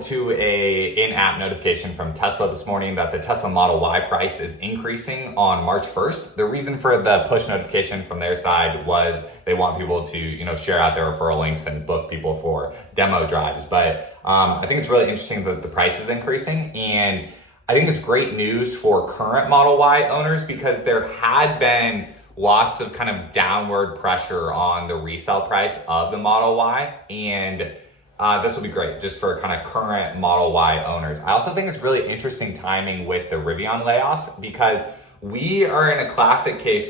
woke to a in-app notification from Tesla this morning that the Tesla Model Y price is increasing on March 1st. The reason for the push notification from their side was they want people to, share out their referral links and book people for demo drives. But I think it's really interesting that the price is increasing, and I think it's great news for current Model Y owners because there had been lots of kind of downward pressure on the resale price of the Model Y, and this will be great just for kind of current Model Y owners. I also think it's really interesting timing with the Rivian layoffs because we are in a classic case,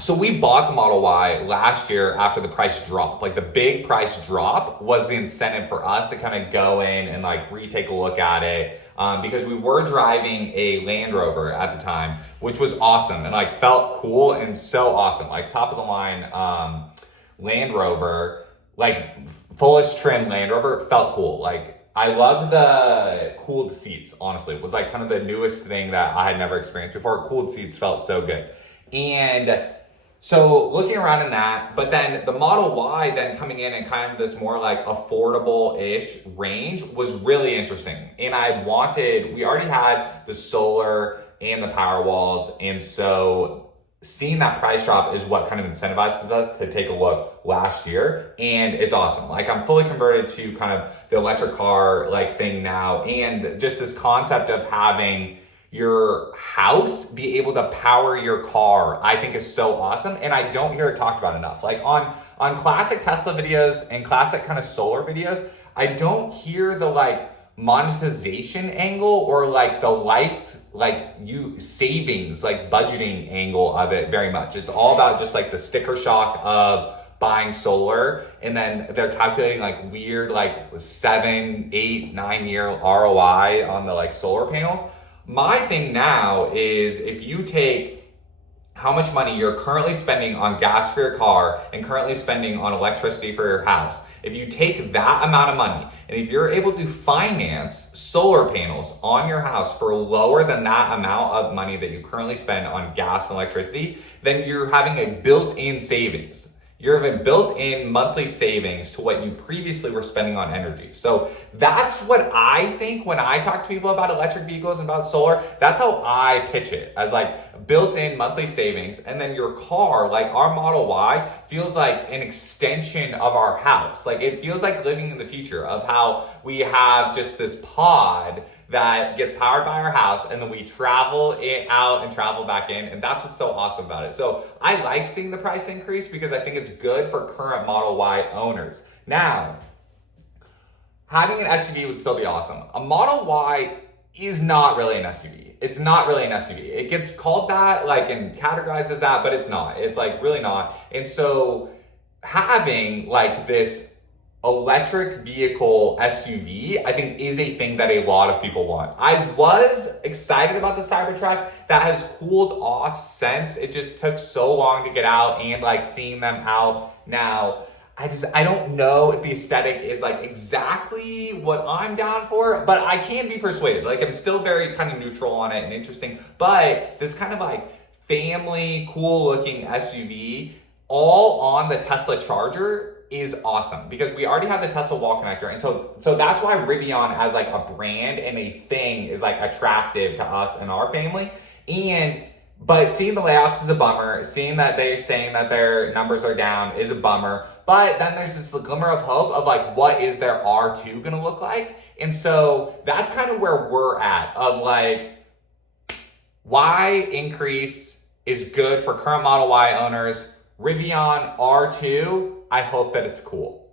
so we bought the Model Y last year after the price drop. Like the big price drop was the incentive for us to kind of go in and retake a look at it because we were driving a Land Rover at the time, which was awesome and felt cool and so awesome. Top of the line Land Rover, fullest trim Land Rover, felt cool. I loved the cooled seats, honestly. It was kind of the newest thing that I had never experienced before. Cooled seats felt so good. And so looking around in that, but then the Model Y then coming in and kind of this more affordable-ish range was really interesting. And we already had the solar and the Powerwalls, and so seeing that price drop is what kind of incentivizes us to take a look last year, and it's awesome. I'm fully converted to kind of the electric car thing now, and just this concept of having your house be able to power your car, I think is so awesome, and I don't hear it talked about enough. On classic Tesla videos and classic kind of solar videos, I don't hear the monetization angle or the life savings budgeting angle of it very much. It's all about just the sticker shock of buying solar, and then they're calculating weird 7, 8, 9 year ROI on the solar panels. My thing now is if you take how much money you're currently spending on gas for your car and currently spending on electricity for your house, if you take that amount of money and if you're able to finance solar panels on your house for lower than that amount of money that you currently spend on gas and electricity, then you're having a built-in savings. You're having built-in monthly savings to what you previously were spending on energy. So that's what I think when I talk to people about electric vehicles and about solar. That's how I pitch it, as built-in monthly savings. And then your car, our Model Y, feels like an extension of our house. It feels like living in the future of how we have just this pod that gets powered by our house, and then we travel it out and travel back in, and that's what's so awesome about it. So I like seeing the price increase because I think it's good for current Model Y owners. Now, having an SUV would still be awesome. A Model Y is not really an SUV. It's not really an SUV. It gets called that, and categorized as that, but it's not. It's really not. And so having this electric vehicle SUV, I think, is a thing that a lot of people want. I was excited about the Cybertruck. That has cooled off since. It just took so long to get out, and seeing them out now, I don't know if the aesthetic is exactly what I'm down for, but I can be persuaded. I'm still very kind of neutral on it and interesting, but this kind of family cool looking SUV all on the Tesla charger is awesome because we already have the Tesla wall connector. And so that's why Rivian as a brand and a thing is attractive to us and our family. But seeing the layoffs is a bummer. Seeing that they're saying that their numbers are down is a bummer. But then there's this glimmer of hope of what is their R2 gonna look like? And so that's kind of where we're at of Y increase is good for current Model Y owners. Rivian R2, I hope that it's cool.